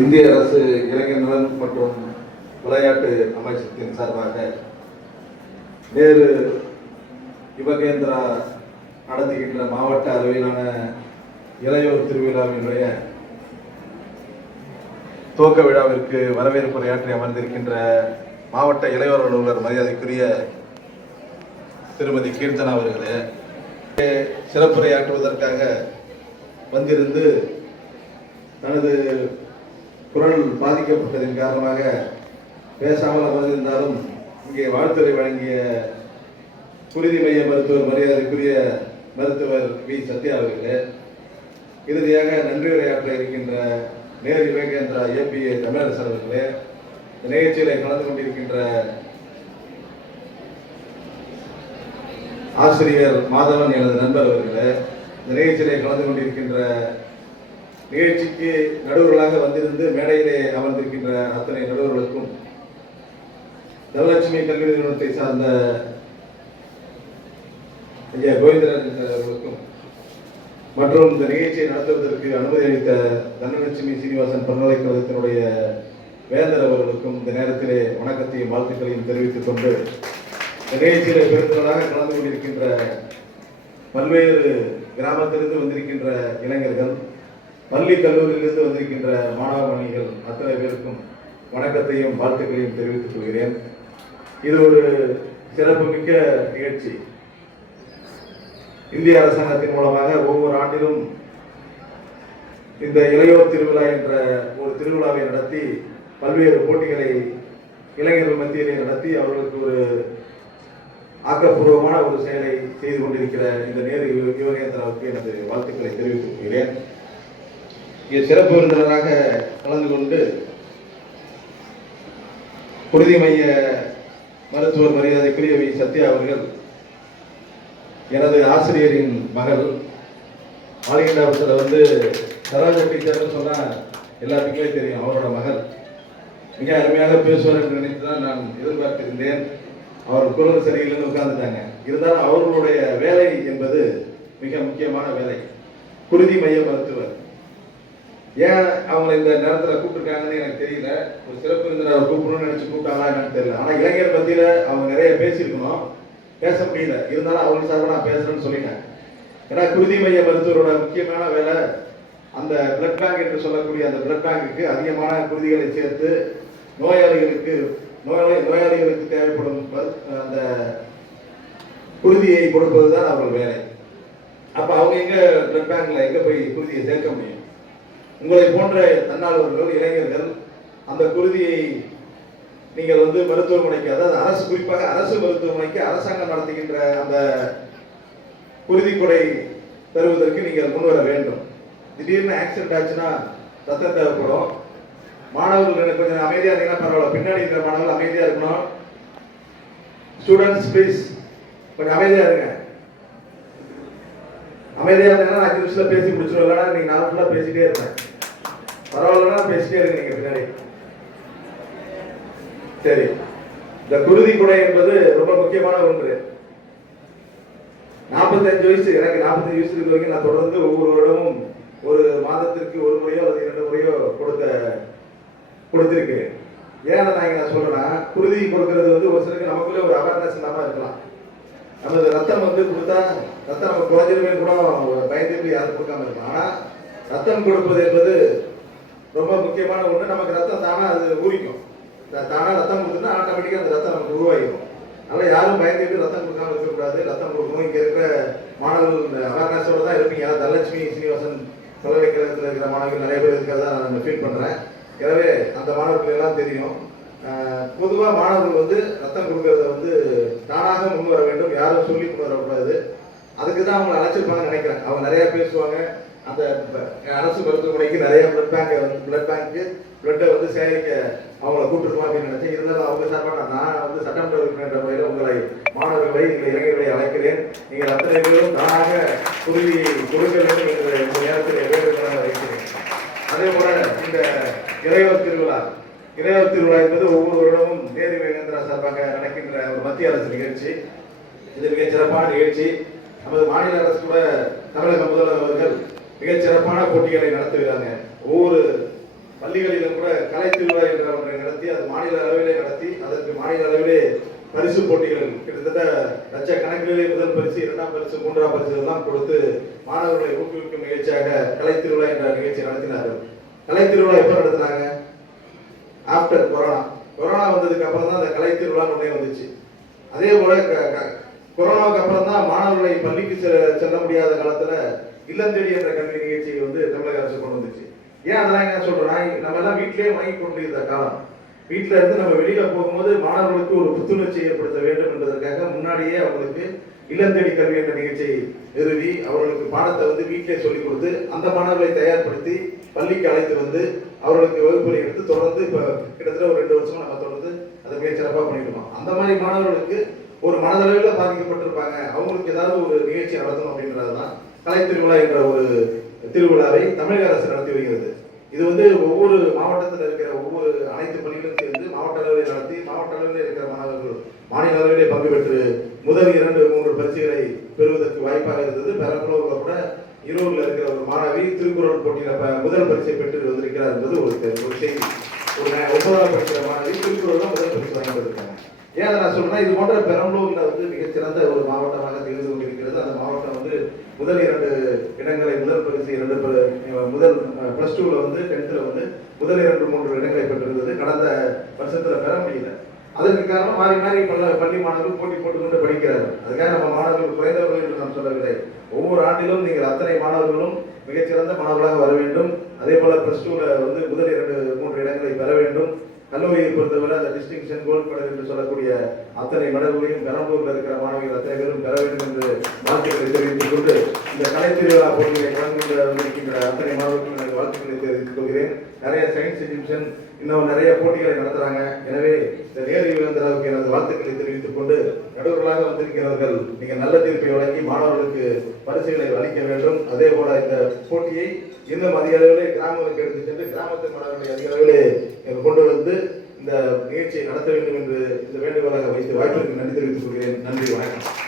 இந்திய அரசு இளைஞர் நலன் மற்றும் விளையாட்டு அமைச்சகத்தின் சார்பாக நேரு யுவகேந்திரா நடத்துகின்ற மாவட்ட அளவிலான இளையோர் திருவிழாவினுடைய துவக்க விழாவிற்கு வரவேற்புரையாற்றி அமர்ந்திருக்கின்ற மாவட்ட இளையோர் அலுவலர் மரியாதைக்குரிய திருமதி கீர்த்தனா அவர்களே, சிறப்புரையாற்றுவதற்காக வந்திருந்து தனது குரல் பாதிக்கப்பட்டதின் காரணமாக பேசாமல் அமர்ந்திருந்தாலும் இங்கே வாழ்த்துறை வழங்கிய குருதி மைய மருத்துவர் மரியாதைக்குரிய மருத்துவர் வி சத்யா அவர்களே, இறுதியாக நன்றி உரையாற்ற இருக்கின்ற நேரு யுவகேந்திரா ஏபிஏ தமிழரசர் அவர்களே, நிகழ்ச்சியில் கலந்து கொண்டிருக்கின்ற ஆசிரியர் மாதவன் எனது நண்பர் அவர்களே, இந்த நிகழ்ச்சியிலே கலந்து கொண்டிருக்கின்ற நிகழ்ச்சிக்கு நடுவர்களாக வந்திருந்து மேடையிலே அமர்ந்திருக்கின்ற அத்தனை நடுவர்களுக்கும், தனலட்சுமி கல்வி நிறுவனத்தை சார்ந்த ஐயா கோவிந்தராஜ் அவர்களுக்கும் மற்றும் இந்த நிகழ்ச்சியை நடத்துவதற்கு அனுமதி அளித்த தனலட்சுமி சீனிவாசன் பல்கலைக்கழகத்தினுடைய வேந்தர் அவர்களுக்கும் இந்த நேரத்திலே வணக்கத்தையும் வாழ்த்துக்களையும் தெரிவித்துக் கொண்டு, இந்த நிகழ்ச்சியிலே பெருந்தவராக கலந்து கொண்டிருக்கின்ற பல்வேறு கிராமத்திலிருந்து வந்திருக்கின்ற இளைஞர்கள், பள்ளி கல்லூரியிலிருந்து வந்திருக்கின்ற மாணவ மணிகள் அத்தனை பேருக்கும் வணக்கத்தையும் வாழ்த்துக்களையும் தெரிவித்துக் கொள்கிறேன். இது ஒரு சிறப்புமிக்க நிகழ்ச்சி. இந்திய அரசாங்கத்தின் மூலமாக ஒவ்வொரு ஆண்டிலும் இந்த இளையோர் திருவிழா என்ற ஒரு திருவிழாவை நடத்தி பல்வேறு போட்டிகளை இளைஞர்கள் மத்தியிலே நடத்தி அவர்களுக்கு ஒரு ஆக்கப்பூர்வமான ஒரு செயலை செய்து கொண்டிருக்கிற இந்த நேரு யுவகேந்திராவுக்கு எனது வாழ்த்துக்களை தெரிவித்துக் கொள்கிறேன். இங்கே சிறப்பு விருந்தினராக கலந்து கொண்டு குருதி மைய மருத்துவர் மரியாதைக்குரிய வி சத்யா அவர்கள் எனது ஆசிரியரின் மகள். ஆலிகண்டாபத்தில் சரோஜா டீச்சர்னு சொன்னால் எல்லாத்துக்குமே தெரியும், அவரோட மகள். மிக அருமையாக பேசுவார் என்று நினைத்து தான் நான் எதிர்பார்த்திருந்தேன். அவர் குரல் சரியில்லைன்னு உட்கார்ந்துட்டாங்க. இருந்தாலும் அவர்களுடைய வேலை என்பது மிக முக்கியமான வேலை. குருதி மைய மருத்துவர். ஏன் அவங்களை இந்த நேரத்தில் கூப்பிட்டுருக்காங்கன்னு எனக்கு தெரியல. ஒரு சிறப்பு விருந்தினர் கூப்பிடணும்னு நினைச்சு கூப்பிட்டாங்களா என்னன்னு தெரியல. ஆனால் இளைஞர் மத்தியில் அவங்க நிறைய பேசியிருக்கணும், பேச முடியல. இருந்தாலும் அவங்க சார்பாக நான் பேசுறேன்னு சொல்லிட்டேன். ஏன்னா குருதி மைய மருத்துவரோட முக்கியமான வேலை அந்த பிளட் பேங்க் என்று சொல்லக்கூடிய அந்த பிளட் பேங்குக்கு அதிகமான குருதிகளை சேர்த்து நோயாளிகளுக்கு தேவைப்படும் அந்த குருதியை கொடுப்பது தான் அவர்கள் வேலை. அப்போ அவங்க எங்க பிளட் பேங்க்ல எங்க போய் குருதியை சேர்க்க முடியும்? உங்களை போன்ற தன்னார்வலர்கள், இளைஞர்கள் அந்த குருதியை நீங்கள் மருத்துவமனைக்கு, அதாவது அரசு, குறிப்பாக அரசு மருத்துவமனைக்கு அரசாங்கம் நடத்துகின்ற அந்த குருதி கொடை தருவதற்கு நீங்கள் முன்வர வேண்டும். திடீர்னு ஆக்சிடென்ட் ஆச்சுன்னா ரத்தம் தேவைப்படும். மாணவர்கள் கொஞ்சம் அமைதியாக இருந்தீங்கன்னா பரவாயில்ல, பின்னாடி இருக்கிற மாணவர்கள் அமைதியாக இருக்கணும். ஸ்டூடெண்ட்ஸ் ப்ளீஸ் கொஞ்சம் அமைதியாக இருங்க. அமைதியாக இருந்தீங்கன்னா 5 நிமிஷத்துல பேசி முடிச்சிடும். இல்லைன்னா நீங்கள் 4 ஃபுல்லாக பேசிட்டே இருப்பேன். பரவாயில்லன்னா பேசிட்டே இருங்க நீங்கள் பின்னாடி. சரி, இந்த குருதி கொடை என்பது ரொம்ப முக்கியமான ஒன்று. 45 வயசு, எனக்கு 45 வயசு இருக்க வரைக்கும் நான் தொடர்ந்து ஒவ்வொரு வருடமும் ஒரு மாதத்திற்கு ஒரு முறையோ அல்லது 2 முறையோ கொடுத்திருக்கிறேன். ஏன் நான் சொல்றேன்னா, குருதி கொடுக்கிறது ஒரு சிலருக்கு நமக்குள்ளே ஒரு அவேர்னஸ் இல்லாம இருக்கலாம். நமது ரத்தம் கொடுத்தா ரத்தம் நமக்கு குறைஞ்சிருமே கூட பயந்துட்டு யாரும் கொடுக்காம இருக்கலாம். ஆனா ரத்தம் கொடுப்பது என்பது ரொம்ப முக்கியமான ஒண்ணு. நமக்கு ரத்தம் தானா அது ஊறிக்கும். தானா ரத்தம் கொடுத்துன்னா ஆட்டோமேட்டிக்கா அந்த ரத்தம் நமக்கு உருவாகிடும். அதனால யாரும் பயந்துட்டு ரத்தம் கொடுக்காம இருக்கக்கூடாது, ரத்தம் கொடுக்கணும். இங்க இருக்கிற மாணவர்கள் அவேர்னஸோட தான் இருப்பீங்க. தனலட்சுமி சீனிவாசன் பல்கலைக்கழகத்தில் இருக்கிற மாணவர்கள் நிறைய பேர் இருக்கிறதா நான் ஃபீல் பண்றேன். எனவே அந்த மாணவர்கள் எல்லாம் தெரியும். பொதுவாக மாணவர்கள் ரத்தம் கொடுக்கறத தானாக முன் வர வேண்டும், யாரும் சொல்லி கொண்டு வரக்கூடாது. அதுக்கு தான் அவங்களை அழைச்சிருப்பாங்கன்னு நினைக்கிறேன். அவங்க நிறைய பேசுவாங்க. அந்த அரசு மருத்துவமனைக்கு நிறைய பிளட் பேங்க்கு பிளட்டை சேகரிக்க அவங்கள கூப்பிட்டுருக்கோம் அப்படின்னு நினைச்சேன். இருந்தாலும் அவங்க சார்பாக நான் சட்டமன்ற உறுப்பினர் முறையில் உங்களை, மாணவர்களை, இளைஞர்களை அழைக்கிறேன். நீங்கள் அத்தனை பேரும் தானாக குருதி கொடுக்க வேண்டும் என்ற இந்த நேரத்தில் வேண்டுகோளாக வைக்கிறேன். அதே போல இந்த இளையோர் திருவிழா என்பது ஒவ்வொரு வருடமும் நேரு யுவகேந்திரா சார்பாக நடக்கின்ற ஒரு மத்திய அரசு நிகழ்ச்சி. இது மிகச் சிறப்பான நிகழ்ச்சி. நமது மாநில அரசு கூட தமிழக முதல்வர் அவர்கள் மிகச் சிறப்பான போட்டிகளை நடத்துகிறாங்க. ஒவ்வொரு பள்ளிகளிலும் கூட கலை திருவிழா என்ற ஒன்றை நடத்தி அது மாநில அளவிலே நடத்தி அதற்கு மாநில அளவிலே பரிசு போட்டிகள் கிட்டத்தட்ட லட்சக்கணக்கிலே முதல் பரிசு, இரண்டாம் பரிசு, மூன்றாம் பரிசு எல்லாம் கொடுத்து மாணவர்களை ஊக்குவிக்கும் நிகழ்ச்சியாக கலை திருவிழா என்ற நிகழ்ச்சி நடத்தினார்கள். கலை திருவிழா எப்ப நடத்தினாங்க? After corona. கொரோனா வந்ததுக்கு அப்புறம் தான் அந்த கலை திருவிழா ஒன்றே வந்துச்சு. அதே போல கொரோனாவுக்கு அப்புறம் தான் மாணவர்களை பள்ளிக்கு செல்ல முடியாத காலத்துல இல்லம் தேடி என்ற கல்வி நிகழ்ச்சியை வந்து தமிழக அரசு கொண்டு வந்துச்சு. ஏன் அதெல்லாம் என்ன சொல்றேன்னா, நம்ம எல்லாம் வீட்டிலேயே வாங்கி கொண்டிருந்த காலம், வீட்டில இருந்து நம்ம வெளியில போகும்போது மாணவர்களுக்கு ஒரு புத்துணர்ச்சி ஏற்படுத்த வேண்டும் என்பதற்காக முன்னாடியே அவங்களுக்கு இல்லம் தேடி கல்வி என்ற நிகழ்ச்சியை நிறுவி அவர்களுக்கு பாடத்தை வந்து வீட்டிலே சொல்லிக் கொடுத்து அந்த மாணவர்களை தயார்படுத்தி பள்ளிக்கு அழைத்து வந்து அவர்களுக்கு வகுப்புகளை எடுத்து தொடர்ந்து இப்ப கிட்டத்தட்ட ஒரு 2 வருஷமா நம்ம தொடர்ந்து அதை மிக சிறப்பாக பண்ணிருக்கோம். அந்த மாதிரி மாணவர்களுக்கு ஒரு மனதளவில் பாதிக்கப்பட்டிருப்பாங்க, அவங்களுக்கு ஏதாவது ஒரு நிகழ்ச்சி நடத்தணும் அப்படின்றதுதான் கலை திருவிழா என்ற ஒரு திருவிழாவை தமிழக அரசு நடத்தி வருகிறது. இது வந்து ஒவ்வொரு மாவட்டத்தில் இருக்கிற ஒவ்வொரு அனைத்து பள்ளிகளும் சேர்ந்து மாவட்ட அளவில் நடத்தி மாவட்ட அளவில் இருக்கிற மாணவர்கள் மாநில அளவிலே பங்கு பெற்று முதல் 2, 3 பரிசுகளை பெறுவதற்கு வாய்ப்பாக இருந்தது. பெரம்பலூர்ல கூட ஈரோடுல இருக்கிற ஒரு மாணவி திருக்குறள் போட்டியில முதல் பரிசை பெற்று வந்திருக்கிறார் என்பது ஒரு செய்தி. ஒரு 9ஆம் படிக்கிற மாணவி திருக்குறள் முதல் பரிசு வாங்கி வந்திருக்காங்க. ஏன் அதை நான் சொல்றேன்னா, இது போன்ற பெரம்பலூர்ல வந்து மிகச்சிறந்த ஒரு மாவட்டமாக திகழ்ந்து கொண்டிருக்கிறது. அந்த மாவட்டம் வந்து முதல் 2 இடங்களை முதல் பரிசு முதல் பிளஸ் 2ல வந்து 10th வந்து முதல் 2, 3 இடங்களை பெற்றிருந்தது. கடந்த வருஷத்துல பெற முடியல. அதற்கு காரணம் மாறி மாறி பள்ளி மாணவர்கள் போட்டி போட்டுக்கொண்டு படிக்கிறார்கள். அதுக்காக நம்ம மாணவர்கள் குறைந்தவர்கள் என்று நாம் சொல்லவில்லை. ஒவ்வொரு ஆண்டிலும் நீங்கள் அத்தனை மாணவர்களும் மிகச்சிறந்த மாணவர்களாக வர வேண்டும். அதே போல பிளஸ் 2ல வந்து முதல் 2, 3 இடங்களை பெற வேண்டும். கல்லூரியை பொறுத்தவரை அந்த டிஸ்டிங்ஷன் கோல்ட் மெடல் என்று சொல்லக்கூடிய அத்தனை மெடல்களையும் பெரம்பலூரில் இருக்கிற மாணவிகள் அத்தனை பேரும் பெற வேண்டும் என்று வாழ்த்துக்களை தெரிவித்துக் கொண்டு இந்த கலை திருவிழா போட்டியை கலந்து அத்தனை மாணவர்களுக்கும் எனக்கு வாழ்த்துக்களை தெரிவித்துக் கொள்கிறேன். நிறைய சயின்ஸ் எக்ஸிபிஷன் இன்னும் நிறைய போட்டிகளை நடத்துறாங்க. எனவே இந்த நேரு யுகந்தராவுக்கு எனது வாழ்த்துக்களை தெரிவித்துக் கொண்டு நடுவர்களாக வந்திருக்கிறவர்கள் நீங்கள் நல்ல தீர்ப்பை வழங்கி மாணவர்களுக்கு பரிசுகளை அளிக்க வேண்டும். அதே போல இந்த போட்டியை இன்னும் அதிக அளவிலே கிராமங்களுக்கு எடுத்து சென்று கிராமத்து மாணவர்களை அதிக அளவிலே கொண்டு வந்து இந்த நிகழ்ச்சியை நடத்த வேண்டும் என்று இந்த வேண்டுகோளாக வைத்து வாய்ப்பிற்கு நன்றி தெரிவித்துக் கொள்கிறேன். நன்றி, வணக்கம்.